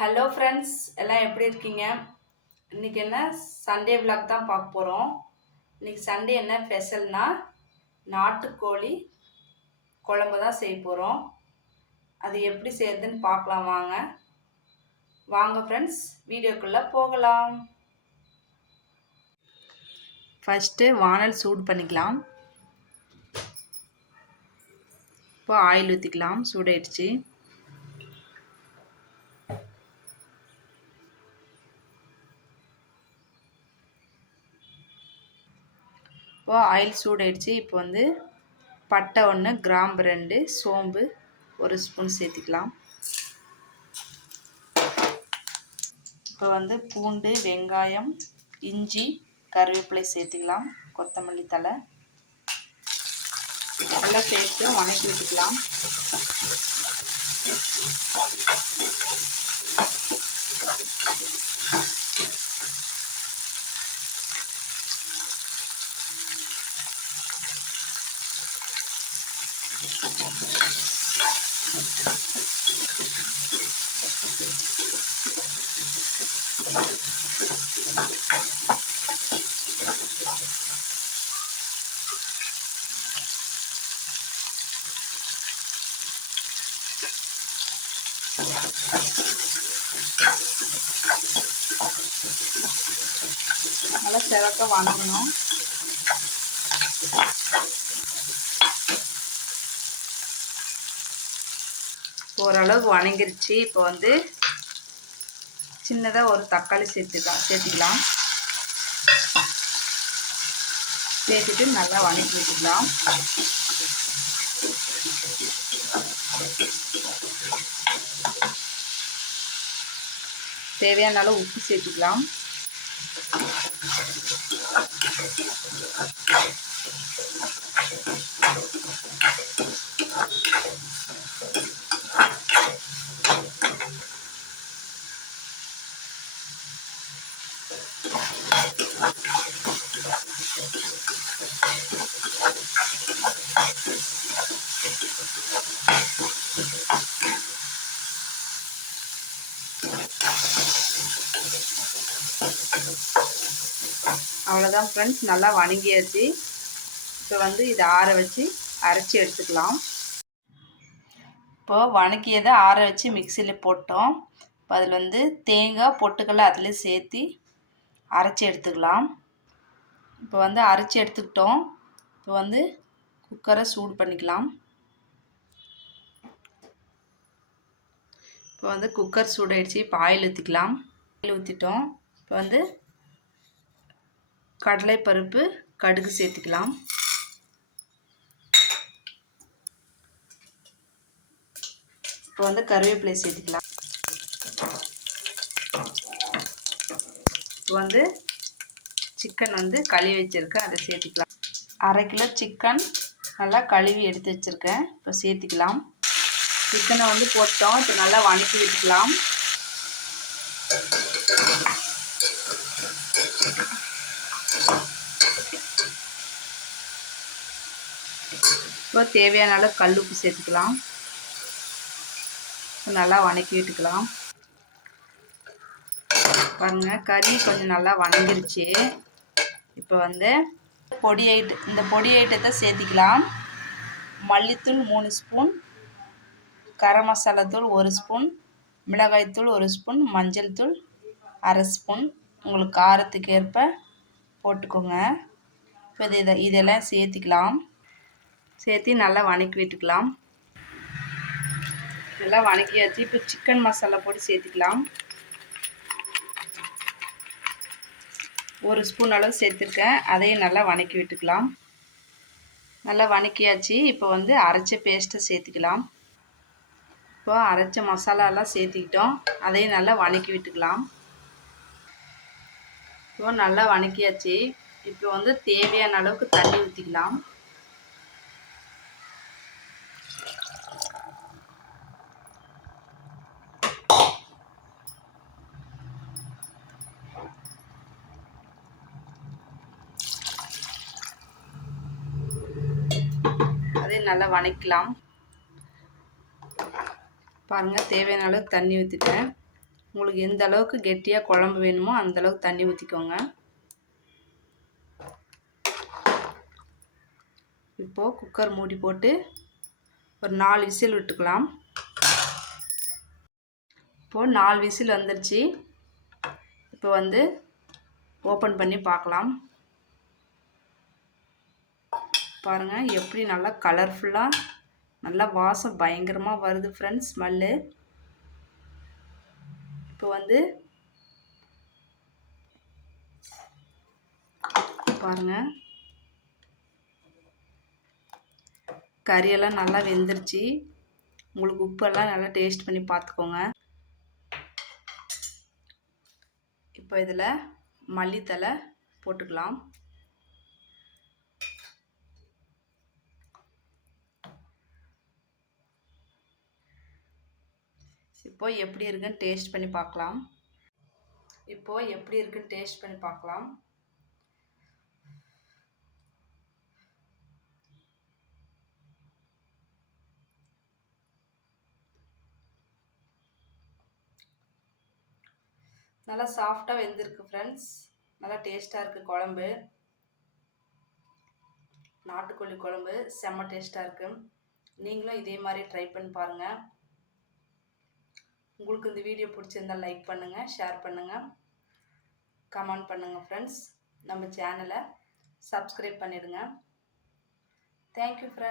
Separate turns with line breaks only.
Hello friends எல்லாம் எப்படி இருக்கீங்க? இன்றைக்கி என்ன? சண்டே vlog தான் பார்க்க போகிறோம் இன்றைக்கி சண்டே என்ன ஸ்பெஷல்னா நாட்டுக்கோழி குழம்பு தான் செய்ய போகிறோம் அது எப்படி செய்யறதுன்னு பார்க்கலாம் வாங்க. வாங்க ஃப்ரெண்ட்ஸ் வீடியோக்குள்ளே போகலாம். ஃபஸ்ட்டு வானல் சூடு பண்ணிக்கலாம். இப்போ ஆயில் ஊற்றிக்கலாம் சூடாயிடுச்சு. ஆயில் சூடாயிடுச்சு இப்போ வந்து பட்டை ஒன்று கிராம்பு ரெண்டு சோம்பு ஒரு ஸ்பூன் சேர்த்துக்கலாம். இப்போ வந்து பூண்டு வெங்காயம் இஞ்சி கருவேப்பிலை சேர்த்துக்கலாம். கொத்தமல்லி தலை நல்லா சேர்த்து வணக்கி விட்டுக்கலாம். நல்லா சிறக்க வணங்கணும் ஓரளவுக்கு வணங்கிருச்சு. இப்போ வந்து சின்னதாக ஒரு தக்காளி சேர்த்துக்கலாம் சேர்த்துக்கலாம். சேர்த்துட்டு நல்லா வணக்கி விட்டுக்கலாம். தேவையான அளவு உப்பு சேர்த்துக்கலாம். அவ்வளோதான் ஃப்ரெண்ட்ஸ் நல்லா வணங்கியாச்சு. இப்போ வந்து இதை ஆற வச்சு அரைச்சி எடுத்துக்கலாம். இப்போது வணக்கியதை ஆற வச்சு மிக்சியில் போட்டோம். இப்போ அதில் வந்து தேங்காய் பொட்டுக்கடலை அதிலே சேர்த்து அரைச்சி எடுத்துக்கலாம். இப்போ வந்து அரைச்சி எடுத்துக்கிட்டோம். இப்போ வந்து குக்கரை சூடு பண்ணிக்கலாம். இப்போ வந்து குக்கர் சூடாயிடுச்சு. இப்போ ஆயில் ஊற்றிக்கலாம் ஆயில் ஊற்றிட்டோம் இப்போ வந்து கடலைப்பருப்பு கடுகு சேர்த்துக்கலாம். இப்போ வந்து கருவேப்பிலை சேர்த்துக்கலாம். இப்போ வந்து சிக்கன் வந்து கழுவி வச்சுருக்கேன். அதை சேர்த்துக்கலாம். அரை கிலோ சிக்கன் நல்லா கழுவி எடுத்து வச்சுருக்கேன். இப்போ சேர்த்துக்கலாம். சிக்கனை வந்து போட்டோம். இப்போ நல்லா வணக்கி விட்டுக்கலாம். இப்போ தேவையான அளவு கல் உப்பு சேர்த்துக்கலாம். நல்லா வணக்கி விட்டுக்கலாம். பாருங்க. கறி கொஞ்சம் நல்லா வணங்கிருச்சு இப்போ வந்து பொடி ஐட்டம் இந்த பொடி ஐட்டத்தை சேர்த்திக்கலாம். மல்லித்தூள் மூணு ஸ்பூன். கரம் மசாலா தூள் ஒரு ஸ்பூன். மிளகாய்த்தூள் ஒரு ஸ்பூன். மஞ்சள் தூள் அரை ஸ்பூன். உங்களுக்கு காரத்துக்கு ஏற்ப போட்டுக்கோங்க. இப்போ இது இதை இதெல்லாம் சேர்த்திக்கலாம். சேர்த்து நல்லா வணக்கி விட்டுக்கலாம். நல்லா வணக்கியாச்சு. இப்போ சிக்கன் மசாலா போட்டு சேர்த்துக்கலாம். ஒரு ஸ்பூன் அளவு சேர்த்துருக்கேன். அதையும் நல்லா வணக்கி விட்டுக்கலாம். நல்லா வணக்கியாச்சு. இப்போ வந்து அரைச்ச பேஸ்ட்டை சேர்த்துக்கலாம். இப்போ அரைச்ச மசாலாலாம் சேர்த்துக்கிட்டோம். அதையும் நல்லா வணக்கி விட்டுக்கலாம். இப்போ நல்லா வணக்கியாச்சு. இப்போ வந்து தேவையான அளவுக்கு தண்ணி ஊற்றிக்கலாம் அதையும் நல்லா வணக்கலாம். பாருங்கள் தேவையான அளவுக்கு தண்ணி ஊற்றிட்டேன் உங்களுக்கு எந்த அளவுக்கு கெட்டியாக குழம்பு வேணுமோ அந்த அளவுக்கு தண்ணி ஊற்றிக்கோங்க இப்போது குக்கர் மூடி போட்டு ஒரு நாலு விசில் விட்டுக்கலாம். இப்போது நாலு விசில் வந்துருச்சு. இப்போ வந்து ஓப்பன் பண்ணி பார்க்கலாம். பாருங்கள் எப்படி நல்லா கலர்ஃபுல்லாக நல்லா வாசம் பயங்கரமாக வருது ஃப்ரெண்ட்ஸ் ஸ்மெல்லு இப்போ வந்து பாருங்கள் கறியெல்லாம் நல்லா வெந்துருச்சு. உங்களுக்கு உப்பெல்லாம் நல்லா டேஸ்ட் பண்ணி பார்த்துக்கோங்க. இப்போ இதில் மல்லித்தலை போட்டுக்கலாம். இப்போ எப்படி இருக்குன்னு டேஸ்ட் பண்ணி பார்க்கலாம். இப்போ எப்படி இருக்குன்னு டேஸ்ட் பண்ணி பார்க்கலாம். நல்லா சாஃப்டாக வெந்திருக்கு ஃப்ரெண்ட்ஸ் நல்லா டேஸ்ட்டாக இருக்குது குழம்பு. நாட்டுக்கோழி குழம்பு செம்ம டேஸ்ட்டாக இருக்குது நீங்களும் இதே மாதிரி ட்ரை பண்ணி பாருங்கள் உங்களுக்கு இந்த வீடியோ பிடிச்சிருந்தால் லைக் பண்ணுங்கள் ஷேர் பண்ணுங்கள் கமெண்ட் பண்ணுங்கள் ஃப்ரெண்ட்ஸ் நம்ம சேனலை சப்ஸ்கிரைப் பண்ணிடுங்க. Thank you friends